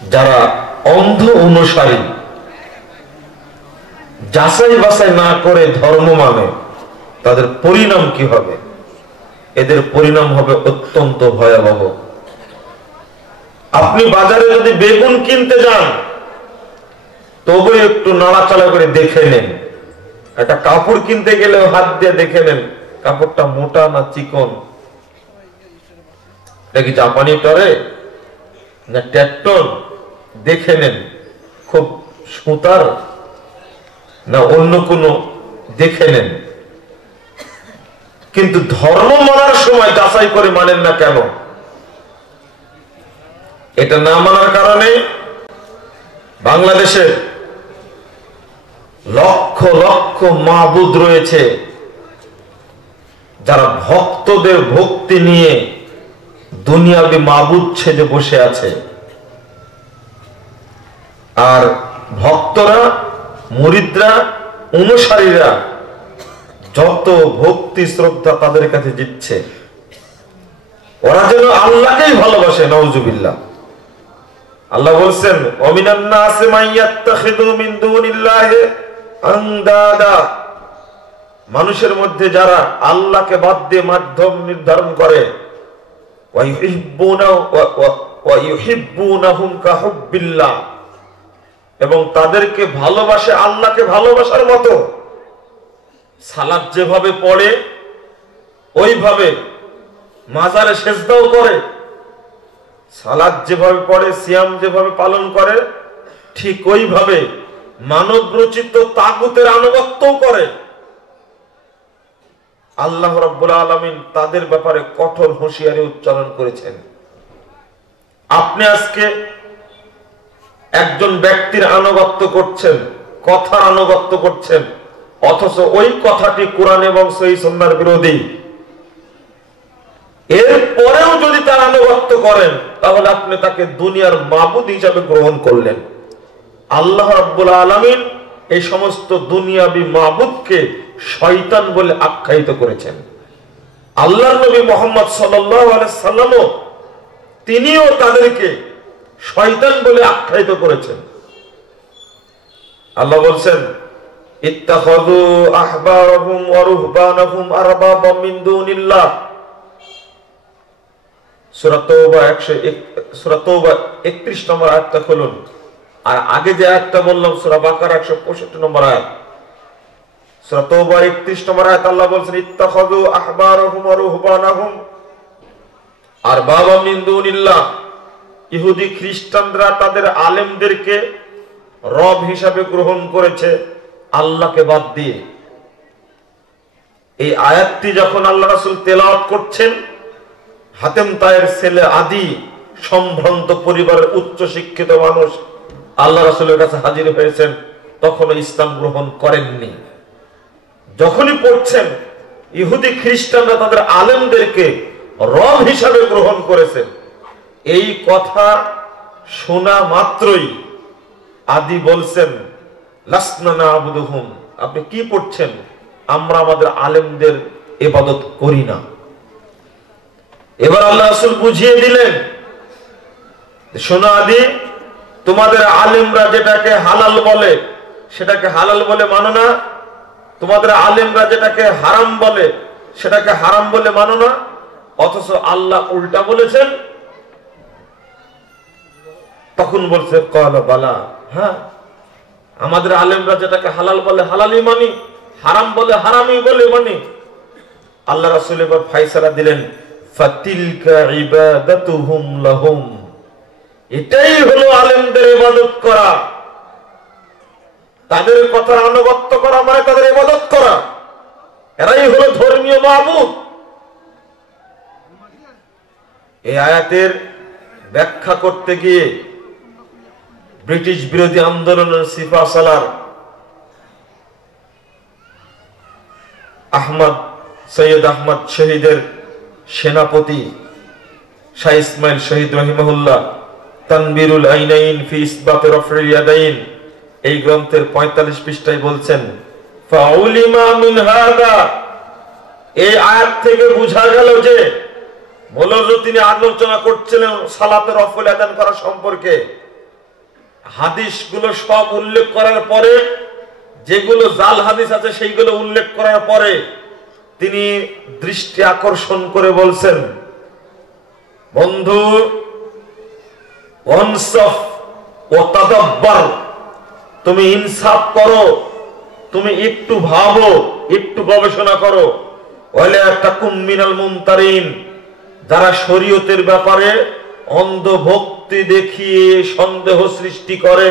যারা অন্ধ অনুসারী, যাচাই বাছাই না করে ধর্ম মানে, তাদের পরিণাম কি হবে? এদের পরিণাম হবে অত্যন্ত ভয়াবহ। আপনি বাজারে যদি বেগুন কিনতে যান, তবে একটু নাড়াচাড়া করে দেখে নেন। একটা কাপড় কিনতে গেলেও হাত দিয়ে দেখে নেন কাপড়টা মোটা না চিকন, এটা কি জাপানি টরে না ট্যাক্টর, দেখে নেন। খুব সুতার না অন্য কোনো, দেখে নেন। কিন্তু ধর্ম মানার সময় যাচাই করে মানেন না কেন? এটা না মানার কারণে বাংলাদেশে লক্ষ লক্ষ মাবুদ রয়েছে যারা ভক্তদের ভক্তি নিয়ে দুনিয়াবি মাবুদ ছেড়ে বসে আছে। আর ভক্তরা, মুরিদরা, অনুসারীরা যত ভক্তি শ্রদ্ধা তাদের কাছে দিচ্ছে, ওরা যেন আল্লাহকেই ভালোবাসে। নাউজুবিল্লাহ। আল্লাহ বলছেন, ওমিনান নাসি মাইয়াত্তাখিযু মিন দুনিল্লাহি আনদাদা, মানুষের মধ্যে যারা আল্লাহকে বাদ দিয়ে মাধ্যম নির্ধারণ করে, ওয়া ইউহিব্বুনাহুম কাহুব্বিল্লাহ, এবং তাদেরকে ভালোবাসে আল্লাহকে ভালোবাসার মতো। সালাত যেভাবে পড়ে ওইভাবে মাজারে সেজদাও করে, সালাত যেভাবে পড়ে, সিয়াম যেভাবে পালন করে, ঠিক ওইভাবে মানব রচিত তাগুতের আনুগত্যও করে। আল্লাহ রাব্বুল আলামিন তাদের ব্যাপারে কঠোর হুঁশিয়ারি উচ্চারণ করেছেন। আপনি আজকে একজন ব্যক্তির আনুগত্য করছেন, কথার আনুগত্য করছেন, অথচ ওই কথাটি কোরআন এবং সহিহ সুন্নাহর বিরোধী। এরপরেও যদি তার আনুগত্য করেন, তাহলে আপনি তাকে দুনিয়ার মাবুদ হিসাবে গ্রহণ করলেন। আল্লাহ রাব্বুল আলামিন এই সমস্ত দুনিয়াবি মাবুদকে শয়তান বলে আখ্যায়িত করেছেন। আল্লাহর নবী মুহাম্মদ সাল্লাল্লাহু আলাইহি সাল্লামও তিনিও তাদেরকে শয়তান বলে আখ্যায়িত করেছেন। আল্লাহ বলছেন, ইত্তাখাযু আহবারহুম ওয়া রুহবানাহুম আরবাবাম মিন দুনিল্লাহ। সূরা তাওবা 31 নম্বর আয়াতটা খুলুন। আর আগে যে আয়াতটা বললাম সূরা বাকারা 165 নম্বর আয়াত, সূরা তাওবা 31 নম্বর আয়াত আল্লাহ বলছেন, ইত্তাখাযু আহবারহুম ওয়া রুহবানাহুম আরবাবাম মিন দুনিল্লাহ। ইহুদি খ্রিস্টানরা তাদের আলেমদেরকে রব হিসাবে গ্রহণ করেছে আল্লাহকে বাদ দিয়ে। এই আয়াতটি যখন আল্লাহ রাসূল তেলাওয়াত করছেন, হাতেম তায়ের ছেলে আদি সম্ভ্রান্ত পরিবারের উচ্চ শিক্ষিত মানুষ আল্লাহ রাসূলের কাছে হাজির হয়েছেন, তখনও ইসলাম গ্রহণ করেননি। যখনই পড়ছেন ইহুদি খ্রিস্টানরা তাদের আলেমদেরকে রব হিসাবে গ্রহণ করেছেন, এই কথা শোনা মাত্রই আদি বলছেন, লাসনা না'বুদুহুম, আপনি কি পড়ছেন? আমরা আমাদের আলেমদের ইবাদত করি না। এবার আল্লাহ রাসূল বুঝিয়ে দিলেন, শোনো আদি, তোমাদের আলেমরা যেটাকে হালাল বলে সেটাকে হালাল বলে মানো না, তোমাদের আলেমরা যেটাকে হারাম বলে সেটাকে হারাম বলে মানো না, অথচ আল্লাহ উল্টা বলেছেন। তখন বলছে, ক্বালা বালা, হ্যাঁ, আমাদের আলেমরা যেটাকে হালাল বলে হালালই মানি, হারাম বলে হারামই বলে মানি। আল্লাহ রাসূল এবার ফয়সালা দিলেন, ফাতিলকা ইবাদাতুহুম লাহুম, এটাই হলো আলেমদের ইবাদত করা। তাদের কথার আনুগত্য করা মানে তাদের ইবাদত করা। এরাই হলো ধর্মীয় মাবুদ। এই আয়াতের ব্যাখ্যা করতে গিয়ে ব্রিটিশ বিরোধী আন্দোলনের সিপা সালার সৈয়দ আহমদ শহীদের সেনাপতি শাহ ইসমাইল শহীদ রাহিমাহুল্লাহ তানবীরুল আইনাইন ফি ইসবাত রাফউল ইয়াদাইন এই গ্রন্থের 45 পৃষ্ঠায় বলছেন, ফাউলিমা মিন হাদা, এই আয়াত থেকে বোঝা গেল যে মূলত তিনি আলোচনা করছিলেন সালাতের রফুল আদান করা সম্পর্কে। হাদিসগুলো সব উল্লেখ করার পরে, যেগুলো জাল হাদিস আছে সেইগুলো উল্লেখ করার পরে তিনি দৃষ্টি আকর্ষণ করে বলছেন, বন্ধু অনসফ ও তাদাব্বার, তুমি ইনসাফ করো, তুমি একটু ভাবো, একটু গবেষণা করো। ওয়ালা তাকুম মিনাল মুমতারিন, যারা শরীয়তের ব্যাপারে অন্ধভক্তি দেখিয়ে সন্দেহ সৃষ্টি করে,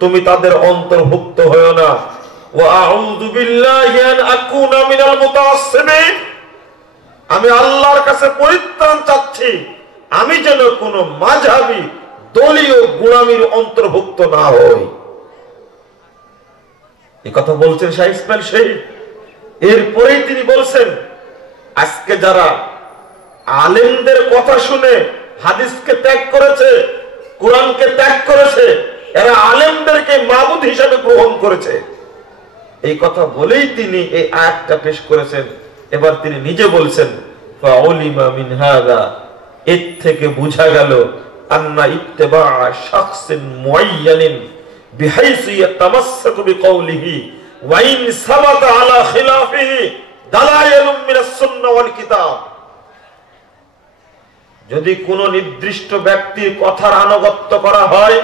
তুমি তাদের অন্তর্ভুক্ত হয়ো না। ওয়া আউযু বিল্লাহি আন আকুনা মিনাল মুতাআসসিবিন, আমি আল্লাহর কাছে পরিত্রাণ চাচ্ছি আমি যেন কোনো মাযহাবী দলীয় গোলামীর অন্তর্ভুক্ত না হই। এই কথা বলছেন শাইখ ইসমাইল শেখ। এরপরেই তিনি বলছেন, আজকে যারা আলেমদের কথা শুনে হাদিসকে ত্যাগ করেছে, কোরআনকে ত্যাগ করেছে, এরা আলেমদেরকে মাবুদ হিসাবে গ্রহণ করেছে। এই কথা বলেই তিনি এই আয়াতটা পেশ করেছেন। এবার তিনি নিজে বলছেন, ফাউলিমা মিন হাযা, এর থেকে বোঝা গেল আন্না ইত্তিবা শাখসিন মুআয়্যানিন বিহাইসু ইয়াতামাসসাকু বিকাউলিহি ওয়া ইন সাবাতা আলা খিলাফিহি দালাইলুম মিনাস সুন্নাহ ওয়াল কিতাব। যদি কোন নির্দিষ্ট ব্যক্তির কথার আনুগত্য করা হয়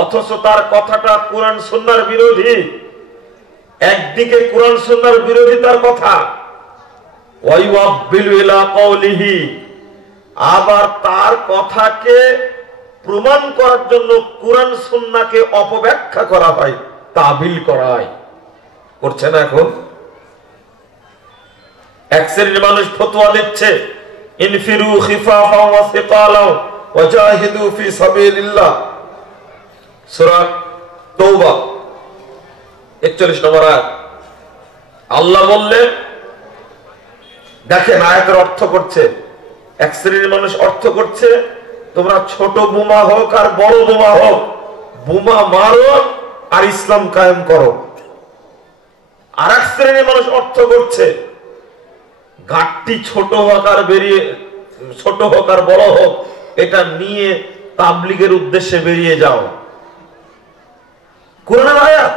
অথচ তার কথাটা কোরআন সুন্নাহর বিরোধী, একদিকে কোরআন সুন্নাহর বিরোধী তার কথা, ওয়া ইউআব্বিলু ইলা কাউলিহি, আবার তার কথাকে প্রমাণ করার জন্য কোরআন সুন্নাহকে অপব্যাখ্যা করা হয়, তাবিল করা হয়। করছে না এখন? এক শ্রেণীর মানুষ ফতোয়া দিচ্ছে, ইনফিরু খিফাফাও ওয়া সিকালাও ওয়া জাহিদু ফি সাবিলিল্লাহ, সূরা তাওবা 41 নম্বর আয়াত। আল্লাহ বললেন, দেখেন আয়াতের অর্থ করছে, এক শ্রেণীর মানুষ অর্থ করছে, তোমরা ছোট বোমা হোক আর বড় বোমা হোক, বোমা মারো আর ইসলাম কায়েম করো। আর এক শ্রেণীর মানুষ অর্থ করছে, ঘাটটি ছোট হোক আর ছোট হোক আর বড় হোক, এটা নিয়ে তাবলীগের উদ্দেশ্যে বেরিয়ে যাও। কোরআনের আয়াত।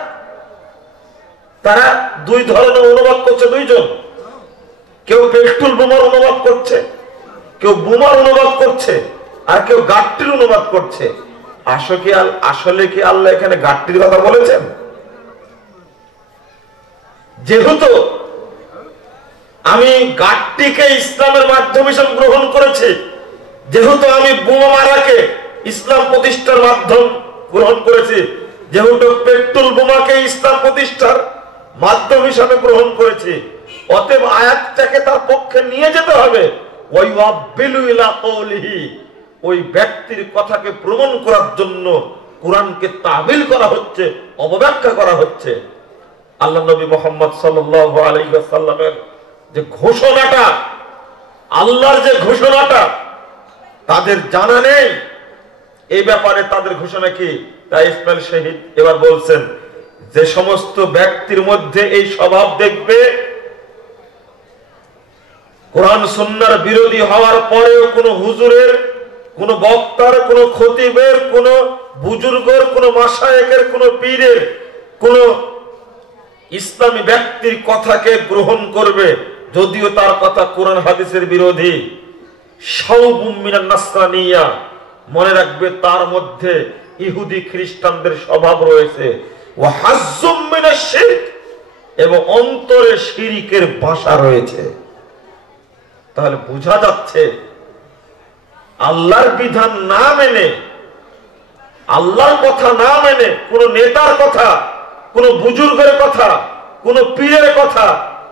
তারা দুই ধরনের অনুবাদ করছে, দুইজন। কেউ পেট্রোল বোমার অনুবাদ করছে, কেউ বোমার অনুবাদ করছে, আর কেউ গাট্টির অনুবাদ করছে। আসলে কি আল্লাহ এখানে গাট্টির কথা বলেছেন? যেহেতু আমি গাট্টিকে ইসলামের মাধ্যম হিসেবে গ্রহণ করেছি, যেহেতু আমি বোমা মারাকে ইসলাম প্রতিষ্ঠার মাধ্যম গ্রহণ করেছি, যেহেতু পেট্রোল বোমাকে ইসলাম প্রতিষ্ঠার মাধ্যম হিসাবে গ্রহণ করেছি, অতএব আয়াতটাকে তার পক্ষে নিয়ে যেতে হবে। ওই ব্যক্তির কথাকে প্রমাণ করার জন্য কোরআনকে তাবিল করা হচ্ছে, অপব্যাখ্যা করা হচ্ছে। আল্লাহ নবী মুহাম্মদ সাল্লাল্লাহু আলাইহি ওয়াসাল্লামের যে ঘোষণাটা, আল্লাহর যে ঘোষণাটা তাদের জানা নেই। এই ব্যাপারে তাদের ঘোষণা কি? তাই ইসমাইল শহীদ এবার বলছেন, যে সমস্ত ব্যক্তির মধ্যে এই স্বভাব দেখবে, কোরআন সুন্নাহর বিরোধী হওয়ার পরেও কোন হুজুরের, কোন বক্তার, কোন খতিবের, কোন বুজুর্গের, কোন মাশায়েখের, কোন পীরের, কোন ইসলামী ব্যক্তির কথাকে গ্রহণ করবে যদিও তার কথা কোরআন হাদিসের বিরোধী, শাউবুম মিনান নাসরানিয়া, মনে রাখবে তার মধ্যে ইহুদি খ্রিস্টানদের স্বভাব রয়েছে, ওয়া হাজ্জুম মিনাশ শিরক, এবং অন্তরে শিরকের ভাষা রয়েছে। তাহলে বোঝা যাচ্ছে আল্লাহর বিধান না মেনে, আল্লাহর কথা না মেনে, কোন নেতার কথা, কোন বুজুর্গের কথা, কোন পীরের কথা,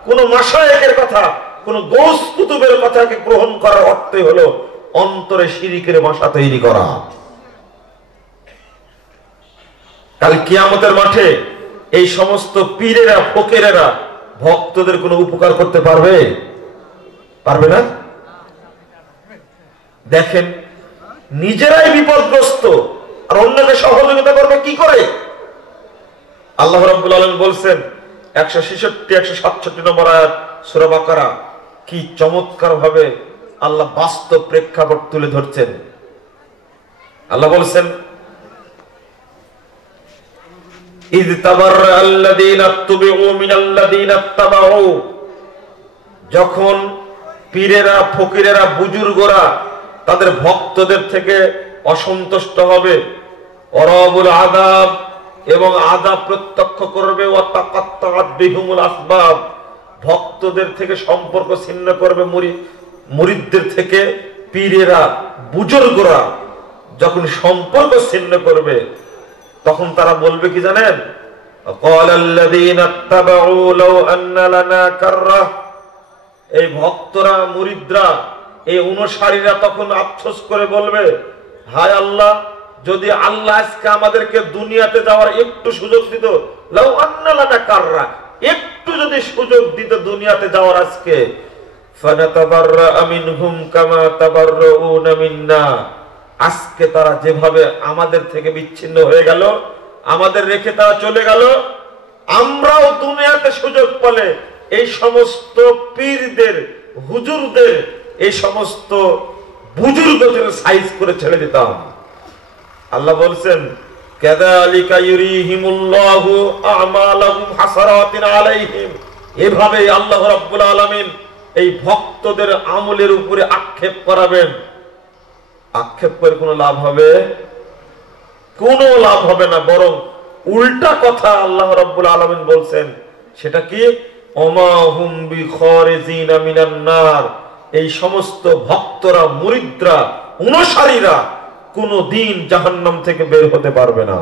কোন মাশায়েখের কথা, কোন গৌস কুতুবের কথাকে গ্রহণ করার অর্থই হলো অন্তরে শিরকের ভাষা তৈরি করা। কাল কিয়ামতের মাঠে এই সমস্ত পীরেরা, ফকিরেরা ভক্তদের কোনো উপকার করতে পারবে? পারবে না। দেখেন, নিজেরাই বিপদগ্রস্ত আর অন্যকে সহযোগিতা করবে কি করে? আল্লাহ রাব্বুল আলামিন বলছেন 166-167 নম্বর আয়াত সূরা বাকারা, কি চমৎকার ভাবে আল্লাহ বাস্তব প্রেক্ষাপট তুলে ধরছেন। আল্লাহ বলছেন, ইয তাবাররা আল্লাযীনা তুবিউ মিনাল্লাযীনা ইত্তাবাউ, যখন পীরেরা, ফকিরেরা, বুজুর্গরা তাদের ভক্তদের থেকে অসন্তুষ্ট হবে, অরাবুল আযাব, এবং আযাব প্রত্যক্ষ করবে, ওয়া তাকাত্তাআত বিহুমুল আসবাব, ভক্তদের থেকে সম্পর্ক ছিন্ন করবে, মুরিদদের থেকে পীরেরা, বুজুর্গরা যখন সম্পর্ক ছিন্ন করবে, তখন তারা বলবে কি জানেন? ক্বালাল্লাযীনা ইত্তাবাউ লাউ আন্না লানা কাররাহ, এই ভক্তরা, মুরিদরা, এই অনুসারীরা তখন আফসোস করে বলবে, হায় আল্লাহ, যদি আল্লাহ আজকে আমাদেরকে দুনিয়াতে যাওয়ার একটু সুযোগ দিত, লাউ আন্না লানা কাররাহ, একটু যদি সুযোগ দিত দুনিয়াতে যাওয়ার আজকে, ফানাতাবাররা মিনহুম কামা তাবাররাউনা মিন্না, আজকে তারা যেভাবে আমাদের থেকে বিচ্ছিন্ন হয়ে গেল, আমাদের রেখে তারা চলে গেল, আমরাও দুনিয়াতে সুযোগ পেলে এই সমস্ত পীরদের, হুজুরদের, এই সমস্ত বুজুর্গদের সাইজ করে ছেড়ে দিতাম। আল্লাহ বলছেন, কাযালিকা ইউরিহিমুল্লাহু আমালাহুম হাসারাতিন আলাইহিম, এভাবে আল্লাহ রাব্বুল আলামিন এই ভক্তদের আমলের উপরে আক্ষেপ করাবেন। আক্ষেপ করে কোনো লাভ হবে? কোনো লাভ হবে না, বরং উল্টা কথা আল্লাহ রাব্বুল আলামিন বলছেন, সেটা কি? ওমা হুম বিখারিজিনা মিনান নার, এই সমস্ত ভক্তরা, মুরিদরা, অনুসারীরা কোনদিন জাহান্নাম থেকে বের হতে পারবে না।